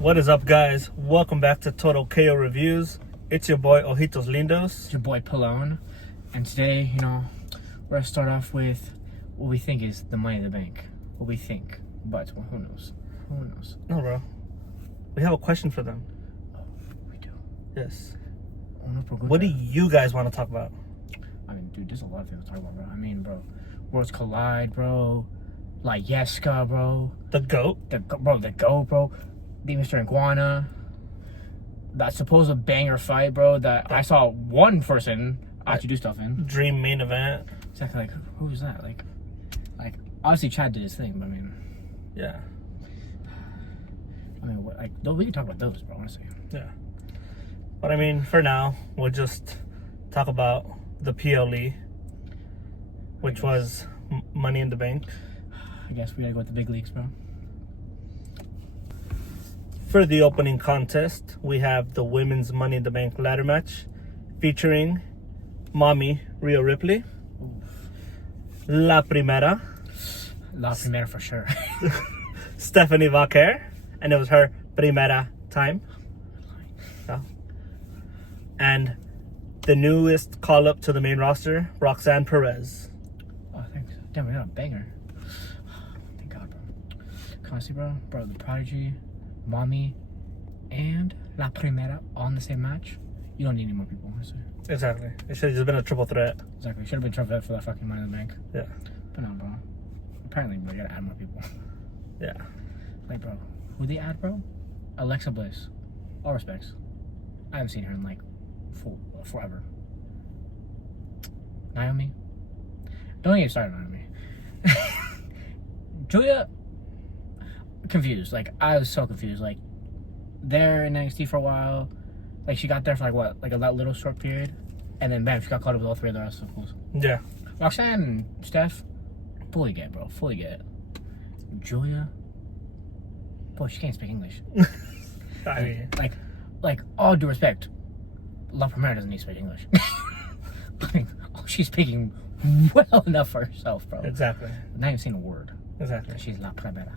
What is up, guys? Welcome back to TotalKOReviews. It's your boy Ojitos Lindos. It's your boy Pallone, and today, we're gonna start off with what we think is the Money in the Bank. What we think, but well, who knows? Who knows? No, bro. We have a question for them. Oh, we do. Yes. Oh, no, What do you guys want to talk about? I mean, dude, there's a lot of things to talk about, bro. I mean, bro, Worlds Collide, bro. Like Yeska, bro. The GOAT. The GOAT, bro. The Mr. Iguana. That supposed banger fight, bro. That I saw one person actually do stuff in. Dream main event. Exactly. Like, who was that? Like, obviously Chad did his thing, but I mean, Yeah. we can talk about those, bro. Honestly. Yeah. But I mean, for now, we'll just talk about the PLE, which was Money in the Bank. I guess we gotta go with the big leagues, bro. For the opening contest, we have the women's Money in the Bank ladder match featuring Mommy Rhea Ripley, La Primera for sure. Stephanie Vaquer, and it was her primera time. So. And the newest call up to the main roster, Roxanne Perez. Oh, thanks. Damn, we got a banger. Thank God, bro. Honestly, bro, the Prodigy, Mommy, and La Primera on the same match. You don't need any more people, honestly. Exactly. It should have just been a triple threat. Exactly. Should have been triple threat for that fucking Money in the Bank. Yeah. But no, bro. Apparently, we gotta add more people. Yeah. Like, bro, who they add, bro? Alexa Bliss. All respects. I haven't seen her in forever. Naomi. Don't get started on Naomi. Julia. Confused. Like, I was so confused. Like, there in NXT for a while. Like, she got there for that little short period, and then bam, she got caught up with all three of the rest of the fools. Yeah. Roxanne and Steph, fully get it, bro. Fully get it. Julia, boy, she can't speak English. I mean, like all due respect, La Primera doesn't need to speak English. I mean, she's speaking well enough for herself, bro. Exactly. Not even saying a word. Exactly. She's La Primera.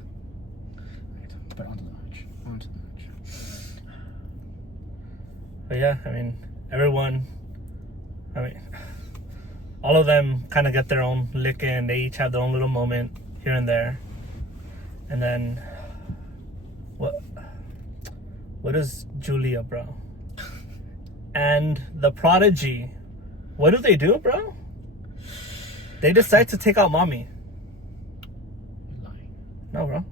Right, but on to the match. But yeah, I mean, all of them kind of get their own lick in. They each have their own little moment here and there. And then, what is Julia, bro? And the Prodigy, what do they do, bro? They decide to take out Mommy. You're lying. No, bro.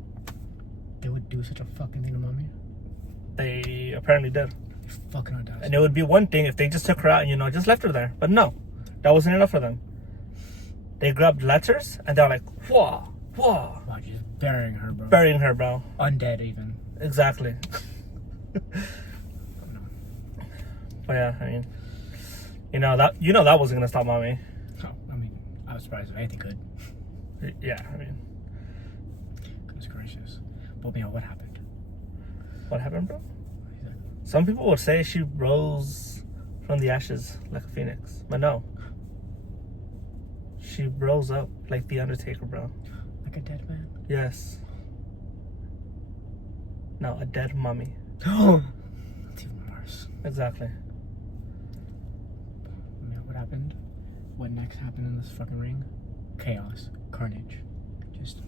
They would do such a fucking thing to Mommy? They apparently did. You're fucking audacity. And it would be one thing if they just took her out and, just left her there. But no, that wasn't enough for them. They grabbed letters and they're like, whoa. Wow, just burying her, bro. Burying her, bro. Undead, even. Exactly. Oh, no. But yeah, I mean, that wasn't gonna stop Mommy. Oh, I mean, I was surprised if anything could. Yeah, I mean, Goodness gracious. But what happened? what happened, bro? Some people would say she rose from the ashes like a phoenix, but no. She rose up like the Undertaker, bro. Like a dead man? Yes. No, a dead mummy. It's even worse. Exactly. What happened? What next happened in this fucking ring? Chaos. Carnage. Just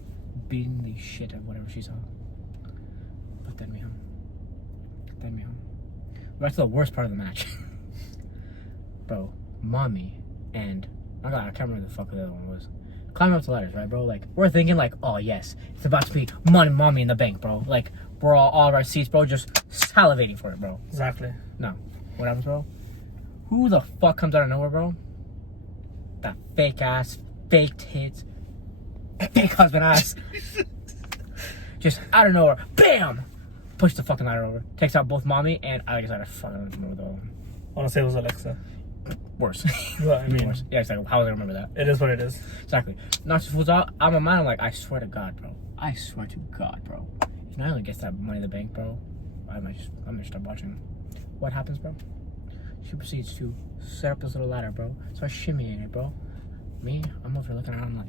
beating the shit out of whatever she saw. But then we hung. We're to the worst part of the match. Bro, Mommy and... I can't remember who the fuck the other one was. Climbing up the ladders, right, bro? Like, we're thinking like, oh yes, it's about to be Mommy in the Bank, bro. Like, we're all of our seats, bro, just salivating for it, bro. Exactly. No. What happens, bro? Who the fuck comes out of nowhere, bro? That fake ass, fake tits, fake husband ass. Just out of nowhere, BAM! Push the fucking ladder over. Takes out both Mommy and I just had to fucking remember the other one. I want to say it was Alexa. Worse. Well, I mean, worse. Yeah, exactly. How was I remember that? it is what it is. Exactly. Knocks the fools out. I'm a man. I'm like, I swear to God, bro. If Nyla gets that Money in the Bank, bro, I might start watching. What happens, bro? She proceeds to set up this little ladder, bro. Start shimmying it, bro. Me, I'm over looking around like,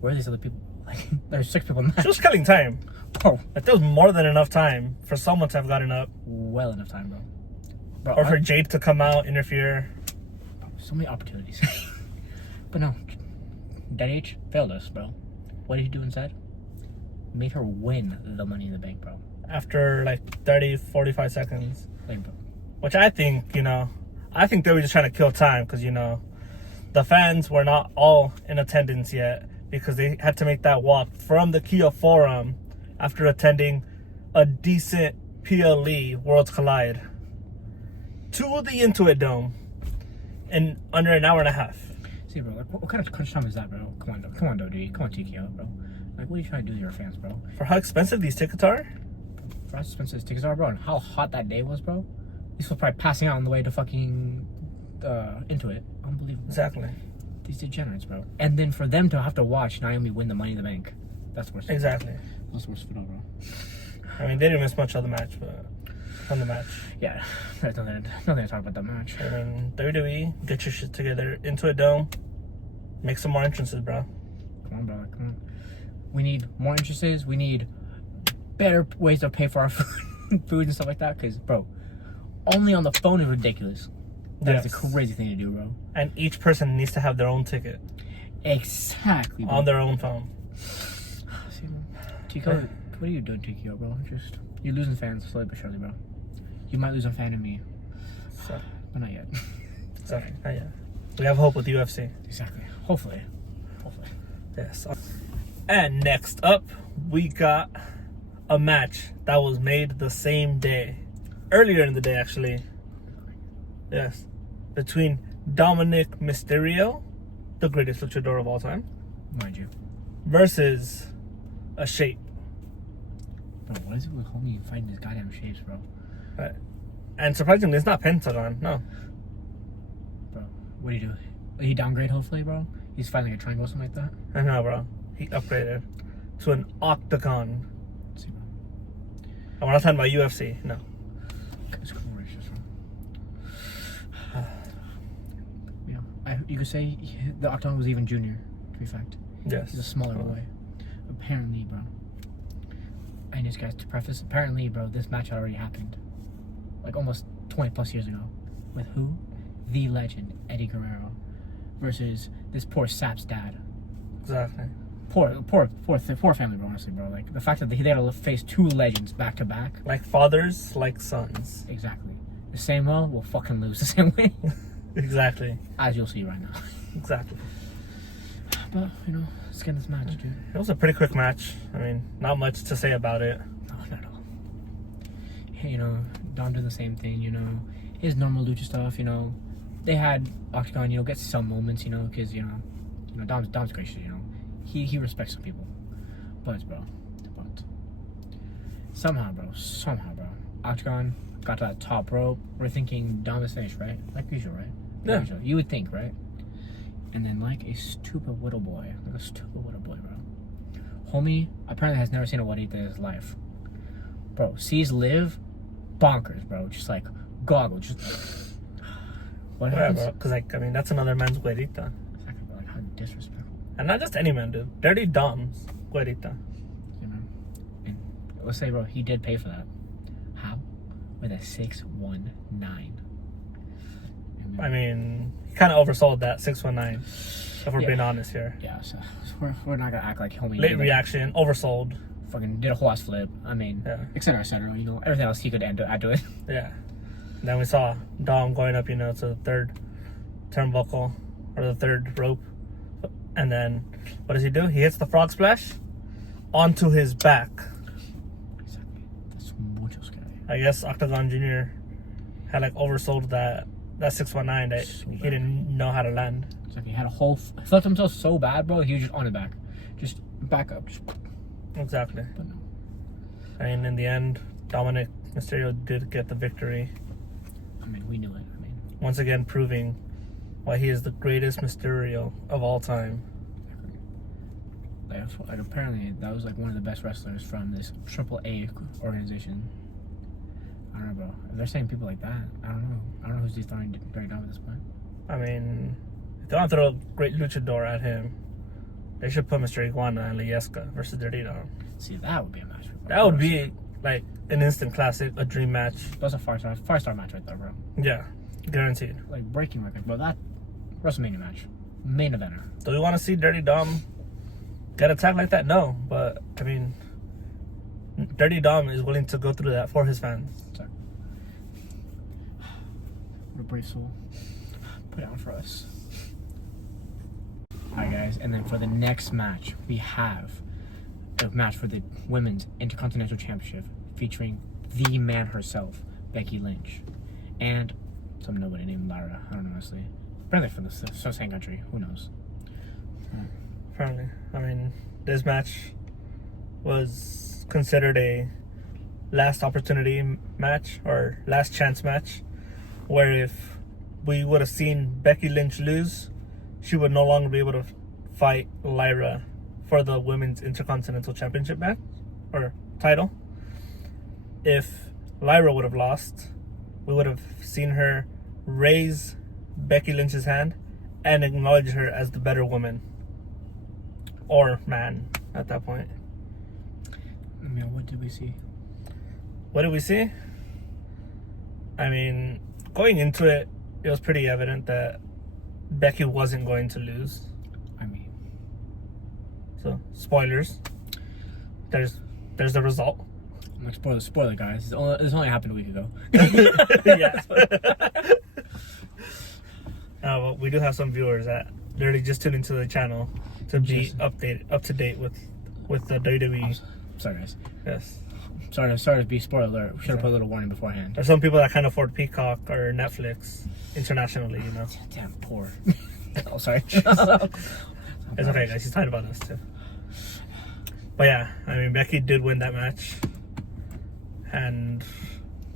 where are these other people? Like, there's 6 people in the match. She was killing time. Bro, Like, there was more than enough time for someone to have gotten up. well enough time, bro. Or for Jade to come out, interfere. So many opportunities. But no, Dead H failed us, bro. What did he do instead? Made her win the Money in the Bank, bro. After like 30, 45 seconds. Like, bro. Which I think, I think they were just trying to kill time because, the fans were not all in attendance yet because they had to make that walk from the Kia Forum after attending a decent PLE Worlds Collide to the Intuit Dome in under an hour and a half. See, bro, like, what kind of crunch time is that, bro? Come on, WWE. Come on, TKO, bro. Like, what are you trying to do to your fans, bro? For how expensive these tickets are? For how expensive tickets are, bro, and how hot that day was, bro. These were probably passing out on the way to fucking Intuit. Unbelievable. Exactly. These degenerates, bro. And then for them to have to watch Naomi win the Money in the Bank. That's worse. Exactly. That's worse for them, bro. I mean, they didn't miss much of the match, but from the match. Yeah, there's nothing to talk about that match. I mean, WWE, get your shit together. Into a dome, make some more entrances, bro. Come on, bro. Come on. We need more entrances. We need better ways to pay for our food and stuff like that. Because, bro, only on the phone is ridiculous. That is a crazy thing to do, bro. And each person needs to have their own ticket. Exactly, bro. On their own phone. See, bro. Tico, what are you doing, TKO, bro? You're losing fans slowly but surely, bro. You might lose a fan in me. So, But not yet. exactly. Not yet. We have hope with UFC. Exactly. Hopefully. Yes. And next up, we got a match that was made the same day. Earlier in the day, actually. Yes. Between Dominic Mysterio, the greatest luchador of all time, Mind you. versus a shape. Bro, what is it with homie fighting his goddamn shapes, bro? Right. And surprisingly, it's not Pentagon. No. Bro, what do you do? He downgrade, hopefully, bro? He's fighting like a triangle or something like that? I know, bro. He upgraded to an octagon. Let's see, bro. And we're not talking about UFC. No. It's gracious, bro. You could say the octagon was even junior, to be fact. Yes. He's a smaller boy. Apparently, bro. And this guys, to preface, apparently, bro, this match had already happened. Like almost 20 plus years ago. With who? The legend, Eddie Guerrero. Versus this poor sap's dad. Exactly. Poor family, bro, honestly, bro. Like, the fact that they had to face 2 legends back to back. Like fathers, like sons. Exactly. The same way, we'll fucking lose the same way. Exactly. As you'll see right now. Exactly. But, let's get in this match, dude. It was a pretty quick match. I mean, not much to say about it. No, not at all. Hey, Dom did the same thing, his normal lucha stuff, They had Octagon, get some moments, because, Dom's gracious, He respects some people. But somehow, bro, Octagon got to that top rope. We're thinking Dom is finished, right? Like usual, right? Yeah. Usual. You would think, right? And then like a stupid little boy, bro. Homie apparently has never seen a Juanita in his life. Bro, sees Liv, bonkers, bro. Just like goggle, just what happens? Yeah, bro. Because, that's another man's guerrita. Exactly, bro. Like, how disrespectful. And not just any man, dude. Dirty Dom's guerrita. And let's say, bro, he did pay for that. How? With a 619. I mean, he kind of oversold that 619. If we're being honest here. Yeah, so we're not gonna act like homie. Late reaction, oversold. Fucking did a horse flip. Et cetera, everything else he could add to it. Yeah. Then we saw Dom going up, to the third turnbuckle or the third rope. And then what does he do? He hits the frog splash onto his back. Exactly. That's mucho scary. I guess Octagon Jr. had oversold that 619 that So he bad. didn't know how to land. Exactly. He had a whole flipped himself so bad, bro. He was just on his back, just back up. Exactly. But no. And in the end, Dominic Mysterio did get the victory. We knew it. Once again, proving why he is the greatest Mysterio of all time. Like apparently that was one of the best wrestlers from this AAA organization. I don't know, bro. If they're saying people like that, I don't know who's he throwing down at this point. I mean, if they want to throw a great luchador at him, They should put Mr. Iguana and Lieska versus Dirty Dom. See, that would be a match. That would be like an instant classic, a dream match. That's a five-star match right there, bro. Yeah, guaranteed. Like breaking record, bro. That WrestleMania match, main eventer. Do we want to see Dirty Dom get attacked like that? No, but I mean, Dirty Dom is willing to go through that for his fans. Sorry. What a brave soul. Put it on for us. Alright, guys, and then for the next match, we have a match for the Women's Intercontinental Championship featuring the man herself, Becky Lynch, and some nobody named Lara. I don't know, honestly. Probably from the same country. Who knows? Apparently. I mean, this match was considered a last opportunity match or last chance match, where if we would have seen Becky Lynch lose, she would no longer be able to fight Lyra for the Women's Intercontinental Championship match or title. If Lyra would have lost, we would have seen her raise Becky Lynch's hand and acknowledge her as the better woman or man at that point. I mean, what did we see? What did we see? I mean, going into it, it was pretty evident that Becky wasn't going to lose. I mean, so spoilers. There's the result. I'm like, spoiler, guys. This only happened a week ago. Yeah. Well, we do have some viewers that literally just tuned into the channel to be up to date with the WWE. Sorry, guys. Yes. Sorry to be spoiler alert. We should have put a little warning beforehand. There's some people that can't afford Peacock or Netflix internationally, you know. Damn poor. Oh, sorry. It's okay, guys. He's talking about us too. But yeah, I mean, Becky did win that match. And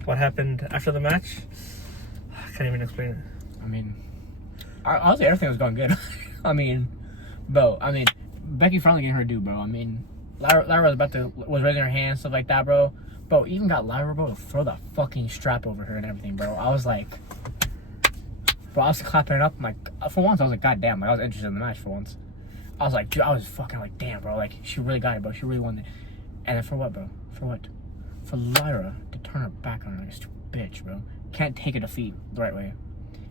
what happened after the match? I can't even explain it. I mean, honestly, everything was going good. I mean, bro. I mean, Becky finally getting her due, bro. I mean, Lyra was raising her hand, stuff like that, bro. Bro, even got Lyra, bro, to throw the fucking strap over her and everything, bro. I was like, bro, I was clapping it up. I'm like, for once, I was like, God damn, like, I was interested in the match for once. I was like, dude, I was fucking like, damn, bro, like, she really got it, bro. She really won it. And then for what, bro? For what? For Lyra to turn her back on her like a stupid bitch, bro. Can't take a defeat the right way.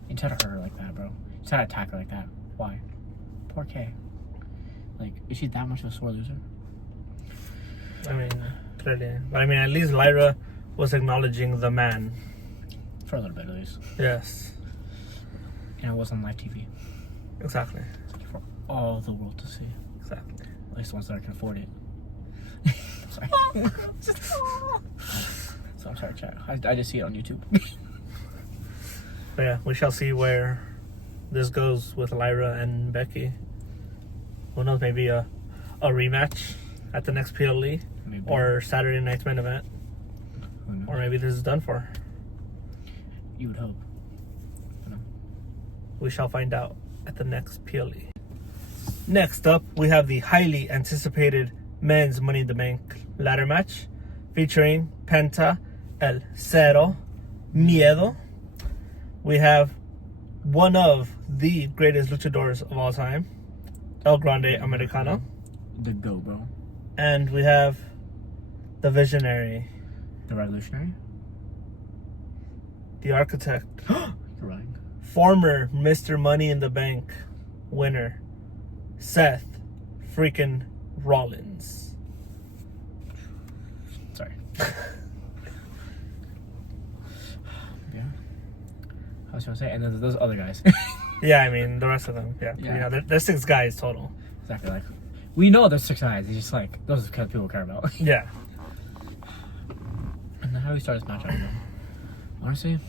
Instead of hurt her like that, bro. Instead of attack her like that. Why? Poor Kay. Like, is she that much of a sore loser? I mean, clearly. But I mean, at least Lyra was acknowledging the man. For a little bit, at least. Yes. And it was on live TV. Exactly. For all the world to see. Exactly. At least the ones that can afford it. Sorry. So I'm sorry, chat. I just see it on YouTube. But yeah, we shall see where this goes with Lyra and Becky. Who knows, maybe a rematch at the next PLE. Maybe. Or Saturday night's main event. Or maybe this is done for. You would hope. But no. We shall find out at the next PLE. Next up, we have the highly anticipated men's Money in the Bank ladder match featuring Penta, El Cero, Miedo. We have one of the greatest luchadors of all time, El Grande Americano. The GO, bro. And we have the visionary, The revolutionary? the architect, You're right. former Mr. Money in the Bank winner, Seth freaking Rollins. Sorry. Yeah. I was gonna say, and then those other guys. Yeah, I mean, the rest of them, yeah. There's 6 guys total. Exactly, like, we know there's 6 guys, it's just like, those are the kind of people we care about. Yeah. And then how do we start this match out, bro? Honestly,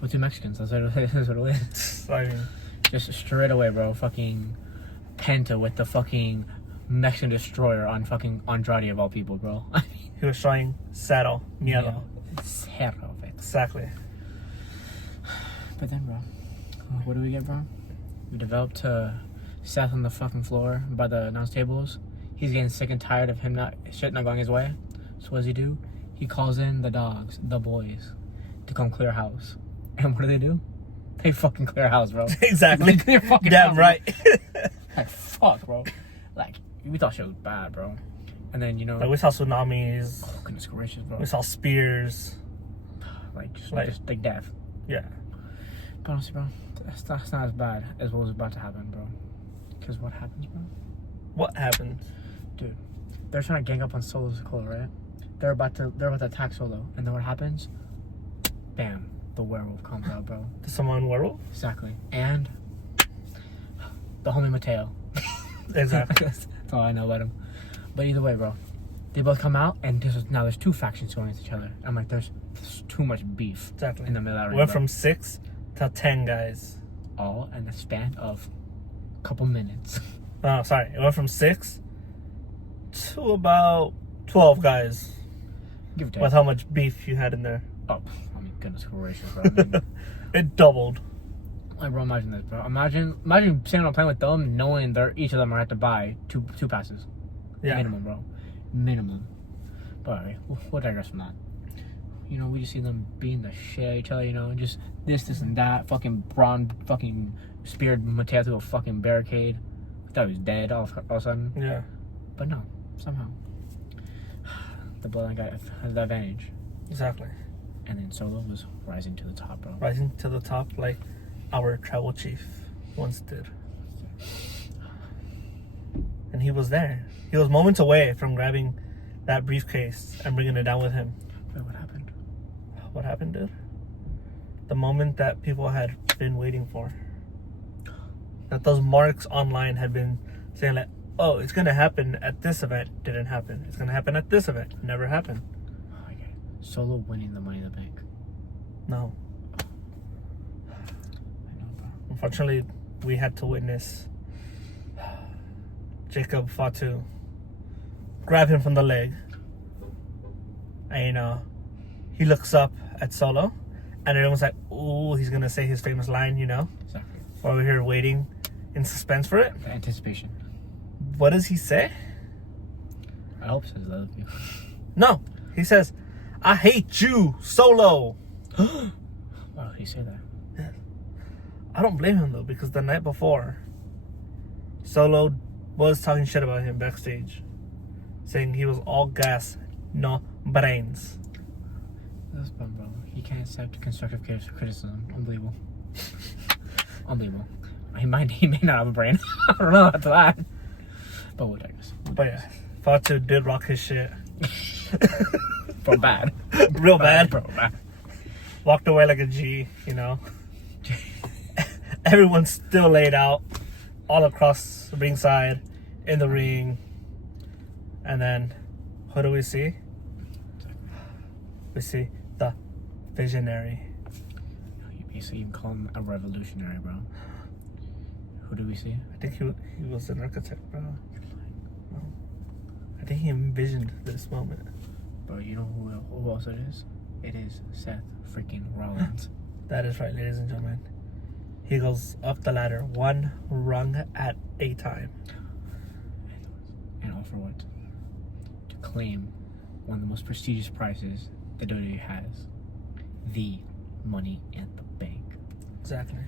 with 2 Mexicans, that's what it is. I mean, Just straight away, bro, fucking Penta with the fucking Mexican destroyer on fucking Andrade of all people, bro. he was showing Cero, Miedo. Cero, Exactly. But then, bro, what do we get, bro? We developed Seth on the fucking floor by the announce tables. He's getting sick and tired of shit not going his way. So what does he do? He calls in the dogs, the boys, to come clear house. And what do? They fucking clear house, bro. Exactly. They clear fucking Damn house, right. Like, fuck, bro. Like, we thought shit was bad, bro. And then, you know... Like, we saw tsunamis. Oh, goodness gracious, bro. We saw spears. Just like death. Yeah. But honestly, bro, that's not as bad as what was about to happen, bro. Because what happens, bro? What happened? Dude, they're trying to gang up on Solo's Cola, right? They're about to attack Solo. And then what happens? Bam. The werewolf comes out, bro. The Samoan werewolf? Exactly. And the homie Mateo. Exactly. That's all I know about him. But either way, bro, they both come out, and now there's two factions going at each other. I'm like, there's too much beef Exactly. in the middle of the Went from 6 to 10 guys. all in the span of a couple minutes. Oh, sorry. It went from 6 to about 12 guys. Give or take. With how much beef you had in there. Oh, I mean, goodness gracious, bro. I mean, It doubled. like, bro, imagine this, bro. Imagine sitting on a plane with them, knowing each of them are have to buy two passes. Yeah. Minimum, bro. Minimum. But alright, we'll digress from that. You know, we just see them beating the shit out of each other, you know, just this and that. Fucking Braun fucking speared Mateo through a fucking barricade. I thought he was dead all of a sudden. Yeah. But no, somehow. The Bloodline guy has the advantage. Exactly. And then Solo was rising to the top, bro. Rising to the top like our tribal chief once did. And he was there. He was moments away from grabbing that briefcase and bringing it down with him. But what happened? What happened, dude? The moment that people had been waiting for. That those marks online had been saying like, oh, it's gonna happen at this event. Didn't happen. It's gonna happen at this event. Never happened. Oh my god. Solo winning the Money in the Bank. No. I know, bro. Unfortunately, we had to witness Jacob Fatu grab him from the leg. And, you know, he looks up at Solo. And everyone's like, ooh, he's going to say his famous line, you know? Exactly. While we're here waiting in suspense for it. The anticipation. What does he say? I hope says I love you. No. He says, I hate you, Solo. Why would he say that? I don't blame him, though, because the night before, Solo was talking shit about him backstage. Saying he was all gas, no brains. That's fun, bro. He can't accept constructive criticism. Unbelievable. Unbelievable. He may not have a brain. I don't know after that. But we'll digress. But yeah, Fatu did rock his shit. Bro, bad. Real bad. Bro, bad. Walked away like a G, you know. Everyone's still laid out all across the ringside, in the ring. And then, who do we see? We see the Visionary. You basically even call him a revolutionary, bro. Who do we see? I think he was an architect, bro. No. I think he envisioned this moment. Bro, you know who else it is? It is Seth freaking Rollins. That is right, ladies and gentlemen. He goes up the ladder, one rung at a time. And all for what? To claim one of the most prestigious prizes the WWE has. The Money in the Bank. Exactly.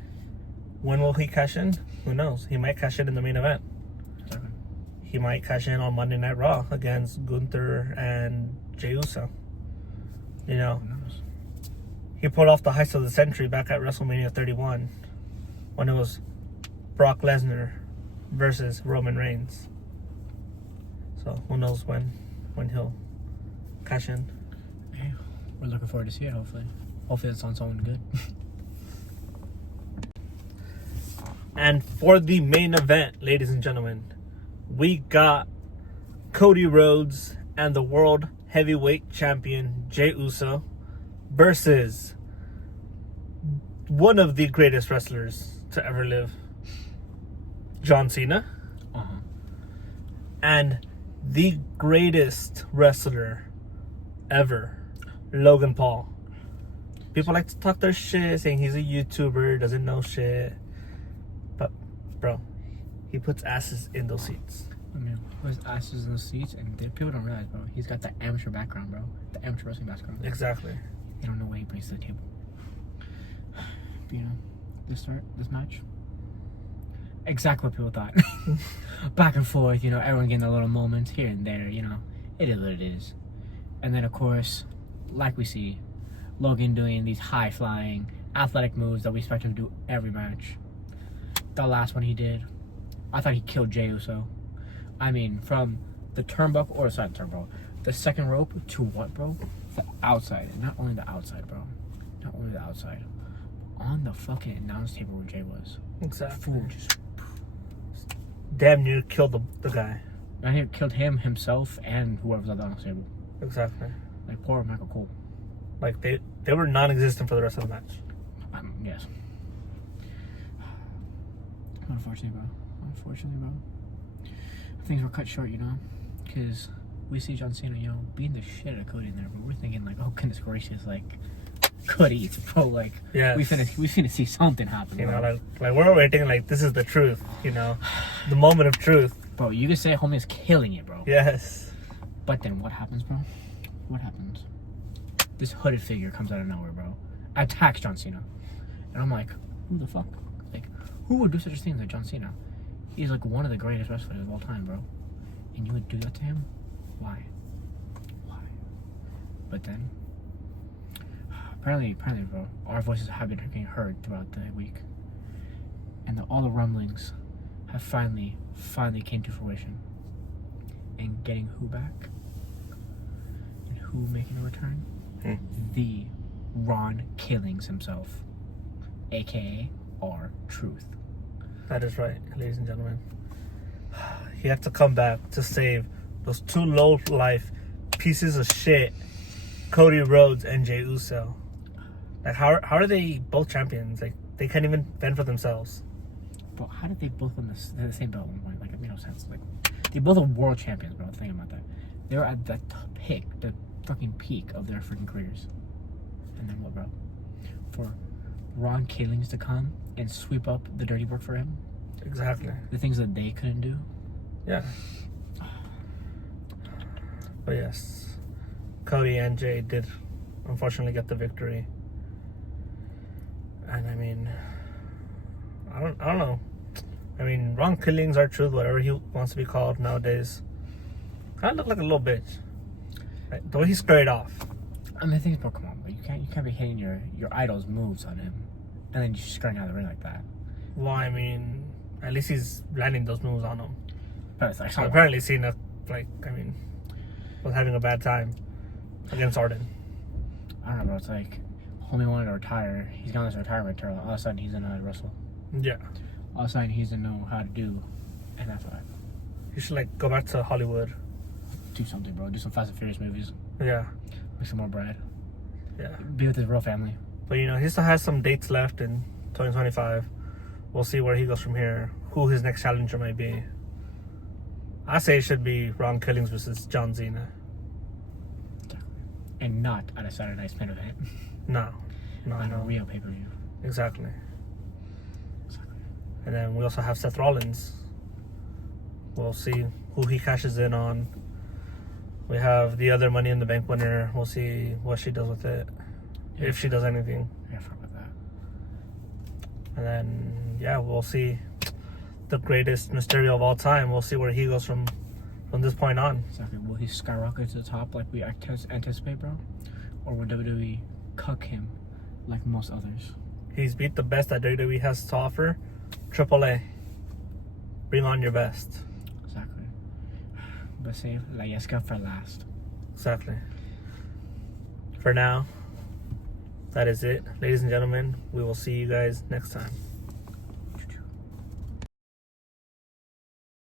When will he cash in? Who knows? He might cash in the main event. Exactly. He might cash in on Monday Night Raw against Gunther and Jey Uso. You know, Who knows? he pulled off the heist of the century back at WrestleMania 31 when it was Brock Lesnar versus Roman Reigns. So who knows when he'll cash in. Hey, we're looking forward to see it, hopefully. Hopefully it's on someone good. And for the main event, ladies and gentlemen, we got Cody Rhodes and the World Heavyweight Champion Jey Uso versus one of the greatest wrestlers to ever live, John Cena, Uh-huh. and the greatest wrestler ever, Logan Paul. People like to talk their shit, saying he's a YouTuber, doesn't know shit. But, bro, he puts asses in those seats. I mean, his asses in the seats, and people don't realize, bro. He's got that amateur background, bro. The amateur wrestling background. Exactly. They don't know what he brings to the table. But, you know, this match, exactly what people thought. Back and forth, everyone getting a little moment here and there, it is what it is. And then, of course, like we see, Logan doing these high-flying, athletic moves that we expect him to do every match. The last one he did, I thought he killed Jey Uso. I mean, from the turnbuckle, or sorry, turnbuckle, the second rope to what, bro? The outside. And not only the outside, bro. Not only the outside. On the fucking announce table where Jey was. Exactly. Fool just damn near killed the guy. and he killed himself, and whoever's at the announce table. Exactly. Like, poor Michael Cole. Like, they were non-existent for the rest of the match. Yes. Unfortunately, bro. Things were cut short, because we see John Cena, beating the shit out of Cody in there, but we're thinking like, oh goodness gracious, like, Cody, bro, like, yes. we finna see something happen, bro. Like we're waiting, like, this is the truth, the moment of truth. Bro, you could say homie is killing it, bro. Yes. But then what happens, bro? What happens? This hooded figure comes out of nowhere, bro. Attacks John Cena. And I'm like, who the fuck? Like, who would do such a thing as John Cena? He's like one of the greatest wrestlers of all time, bro. And you would do that to him? Why? But then, apparently, bro, our voices have been getting heard throughout the week. And all the rumblings have finally came to fruition. And getting who back? And who making a return? The Ron Killings himself, aka R-Truth. That is right, ladies and gentlemen. He had to come back to save those two low-life pieces of shit, Cody Rhodes and Jey Uso. Like, how are they both champions? Like, they can't even fend for themselves. Bro, how did they both win the same belt at one point? Like, it made no sense. Like, they both are world champions, bro. Think about that. They were at the fucking peak of their freaking careers. And then what, bro? For Ron Killings to come and sweep up the dirty work for him? Exactly. The things that they couldn't do? Yeah. But yes, Cody and Jey did unfortunately get the victory. And I mean, I don't know. I mean, Ron Killings, R-Truth, whatever he wants to be called nowadays, kind of look like a little bitch. Right? The way he squared off. I mean, the thing is, bro, come on, bro. You can't be hitting your idol's moves on him, and then just skirting out of the ring like that. Well, I mean, at least he's landing those moves on him. But it's like, so apparently, Cena, was having a bad time against Orton. I don't know, bro. It's like, homie wanted to retire. He's gone this retirement tour. All of a sudden, he's in a wrestle. Yeah. All of a sudden, he doesn't know how to do NFL. You should, go back to Hollywood. Do something, bro. Do some Fast and Furious movies. Yeah. Make some more bread. Yeah. Be with his real family. But, he still has some dates left in 2025. We'll see where he goes from here. Who his next challenger might be. I say it should be Ron Killings versus John Cena. And not at a Saturday Night's main event. No. On a real pay-per-view. Exactly. And then we also have Seth Rollins. We'll see who he cashes in on. We have the other Money in the Bank winner. We'll see what she does with it. Yeah. If she does anything. Yeah, fuck with that. And then, we'll see the greatest Mysterio of all time. We'll see where he goes from this point on. Exactly. Will he skyrocket to the top like we anticipate, bro? Or will WWE cuck him like most others? He's beat the best that WWE has to offer. AAA. Bring on your best. Exactly. But save La Yesca for last. Exactly. For now, that is it. Ladies and gentlemen, we will see you guys next time.